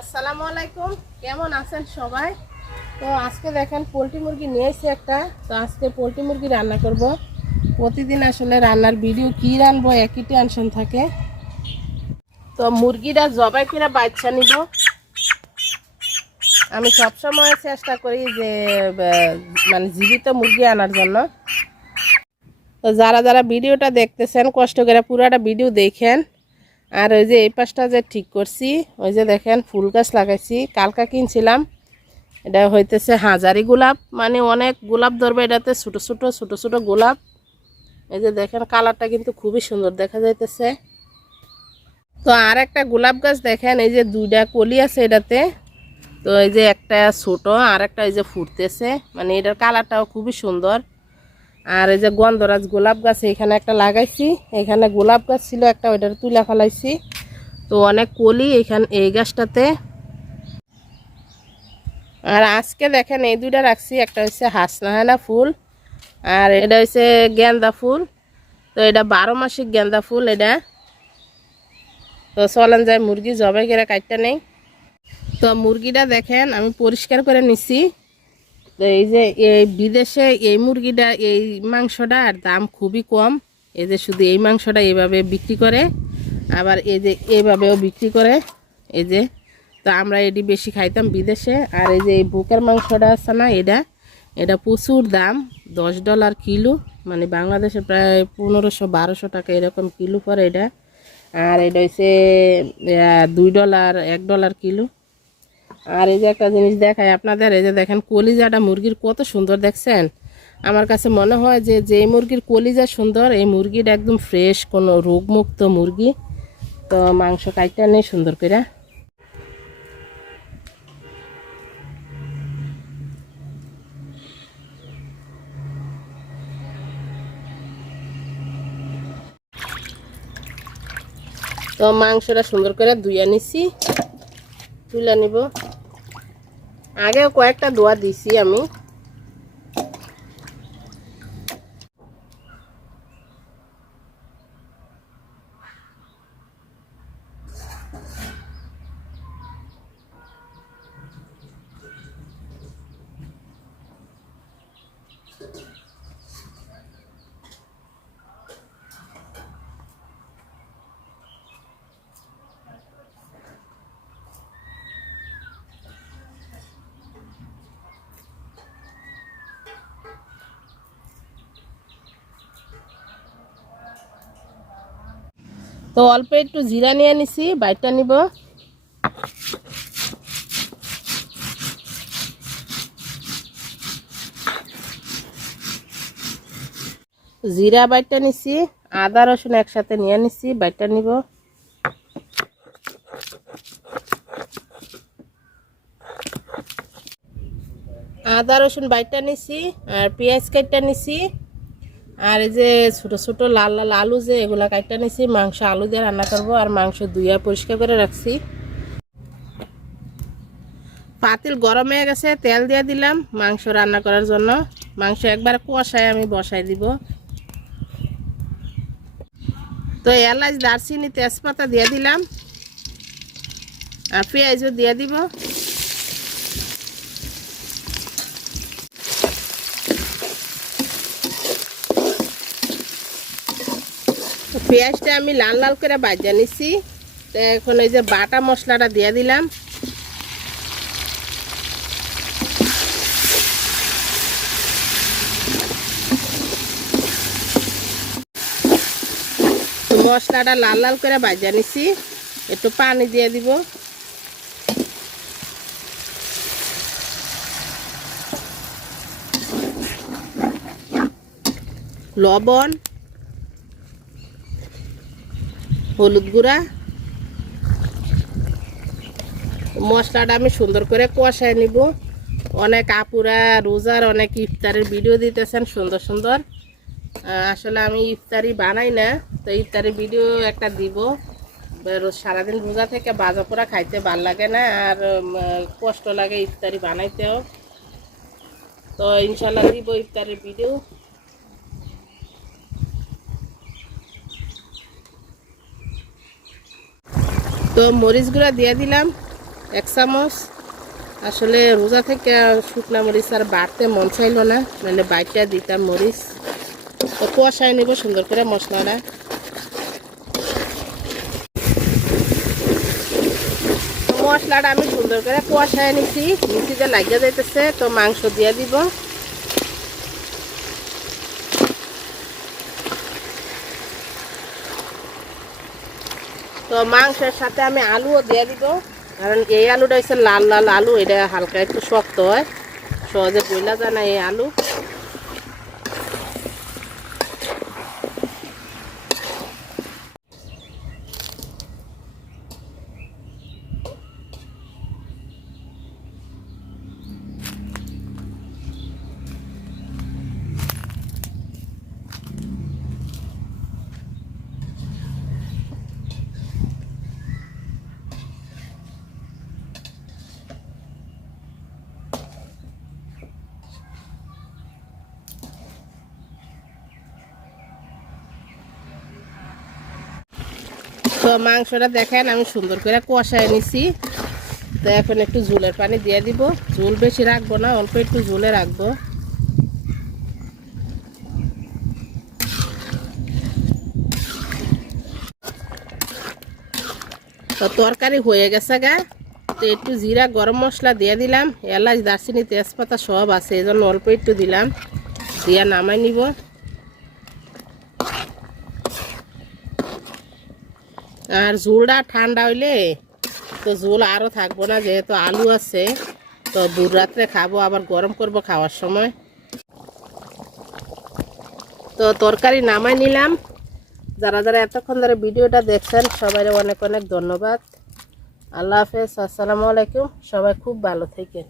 আসসালামু আলাইকুম। কেমন আছেন সবাই? তো আজকে দেখেন, পোলট্রি মুরগি নিয়ে এসেছি একটা। তো আজকে পোলট্রি মুরগি রান্না করব। প্রতিদিন আসলে রান্নার ভিডিও কি রানবো, একই টেনশন থাকে। তো মুরগিটা জবাই করে বাচ্চা নিব। আমি সবসময় চেষ্টা করি যে মানে জীবিত মুরগি আনার জন্য। তো যারা যারা ভিডিওটা দেখতেছেন, কষ্ট করে পুরাটা ভিডিও দেখেন। আর ওই যে এই পাশটা যে ঠিক করছি, ওই যে দেখেন ফুল গাছ লাগাইছি, কালকা কিনছিলাম। এটা হইতেছে হাজারি গোলাপ মানে অনেক গোলাপ ধরবে এটাতে, ছোটো ছোটো ছোটো ছোটো গোলাপ। এই যে দেখেন কালারটা কিন্তু খুবই সুন্দর দেখা যাইতেছে। তো আর একটা গোলাপ গাছ দেখেন, এই যে দুইটা কলি আছে এটাতে। তো এই যে একটা ছোট আর একটা এই যে ফুটতেছে মানে এটার কালারটাও খুবই সুন্দর। আর এই যে গন্ধরাজ গোলাপ গাছ, এখানে একটা লাগাইছি। এখানে গোলাপ গাছ ছিল একটা, ওইটার তুলে ফেলাইছি। তো অনেক কলি এখানে, এই গাছটাতে। আর আজকে দেখেন, এই দুইটা রাখছি, একটা হচ্ছে হাসনাহানা ফুল? আর এটা হচ্ছে গেন্দা ফুল। তো এটা বারো মাসিক গেন্দা ফুল এটা। তো চলেন যায় মুরগি জবাই করে কাটতে নেই। তো মুরগিটা দেখেন, আমি পরিষ্কার করে নিছি। তো এই যে, এই বিদেশে এই মুরগিটা, এই মাংসটার দাম খুবই কম। এই যে শুধু এই মাংসটা এইভাবে বিক্রি করে, আবার এই যে এইভাবেও বিক্রি করে। এই যে, তো আমরা এটি বেশি খাইতাম বিদেশে। আর এই যে এই বুকের মাংসটা আছে না, এটা এটা প্রচুর দাম, দশ ডলার কিলো। মানে বাংলাদেশে প্রায় পনেরোশো, বারোশো টাকা এরকম কিলো পরে এটা। আর এটা হচ্ছে দুই ডলার, এক ডলার কিলো। আর এই যে একটা জিনিস দেখায় আপনাদের, এই যে দেখেন কলিজাটা মুরগির কত সুন্দর দেখছেন? আমার কাছে মনে হয় যে যে মুরগির কলিজা সুন্দর, এই মুরগিটা একদম ফ্রেশ কোনো রোগমুক্ত মুরগি। তো মাংস কাইটা নেই সুন্দর করে তো মাংসটা সুন্দর করে ধুইয়া নিছি, তুলে নিব। আগেও কয়েকটা দোয়া দিছি আমি। তো অল্প একটু জিরা নিয়ে নিছি, বাইটটা নিব। জিরা বাইটটা নিছি, আদা, রসুন একসাথে নিয়ে নিছি, বাইটটা নিব। আদা, রসুন বাইটটা নিছি, আর পেঁয়াজ কাটটা নিছি। আর এই যে ছোট ছোট লাল লাল আলু যে এগুলা কাটটা নিছি মাংস আলু দিয়ে রান্না করব আর মাংস ধুইয়া পরিষ্কার করে রাখছি। পাতিল গরম হয়ে গেছে, তেল দিয়ে দিলাম মাংস রান্না করার জন্য। মাংস একবার কষায় আমি বসাই দিব। তো এলাচ, দারচিনি, তেজপাতা দিয়ে দিলাম। আর পেঁয়াজও দিয়ে দিব। পেঁয়াজটা আমি লাল লাল করে বাজা নিছি। তো এখন এই যে বাটা মশলাটা দিয়ে দিলাম। মশলাটা লাল লাল করে বাজা নিছি। একটু পানি দিয়ে দিব। লবণ হলুদ গুঁড়া। মশলাটা আমি সুন্দর করে কষায় নিব। অনেক আপুরা, রোজার অনেক ইফতারের ভিডিও দিতেছেন সুন্দর সুন্দর। আসলে আমি ইফতারি বানাই না, তো ইফতারি ভিডিও একটা দিব। সারাদিন রোজা থেকে বাজা পোড়া খাইতে ভালো লাগে না, আর কষ্ট লাগে ইফতারি বানাইতেও। তো ইনশাল্লাহ দিব ইফতারের ভিডিও। তো মরিচ গুঁড়া দিয়ে দিলাম, এক চামচ। আসলে রোজা থেকে শুকনা মরিচ আর বাড়তে মন চাইলো না, নাহলে বাইটা দিতাম মরিচ। তো কুয়াশায় নিব সুন্দর করে মশলাটা। মশলাটা আমি সুন্দর করে কুয়াশায় নিছি নিচিতে লাগিয়ে যাইতেছে, তো মাংস দিয়ে দিব। তো মাংসের সাথে আমি আলুও দিয়ে দিব। কারণ এই আলুটা হচ্ছে লাল লাল আলু, এটা হালকা একটু শক্ত হয়। সহজে বইলা যায় না এই আলু। তো মাংসটা দেখেন, আমি সুন্দর করে কষায় নিছি। তো এখন একটু ঝোলের পানি দিয়ে দিব। ঝোল বেশি রাখব না, অল্প একটু ঝোলে রাখব। তো তরকারি হয়ে গেছে গা। তো একটু জিরা, গরম মশলা দিয়ে দিলাম। এলাচ, দারচিনি, তেজপাতা সব আছে এই জন্য অল্প একটু দিলাম। দিয়া নামাই নিব। আর ঝোলটা ঠান্ডা হইলে তো ঝোল আরও থাকব না, যেহেতু আলু আছে, তো দূর রাত্রে খাব, আবার গরম করব খাওয়ার সময়। তো তরকারি নামাই নিলাম। যারা যারা এতক্ষণ ধরে ভিডিওটা দেখছেন সবাই অনেক অনেক ধন্যবাদ। আল্লাহ হাফেজ, আসসালামু আলাইকুম। সবাই খুব ভালো থাকেন।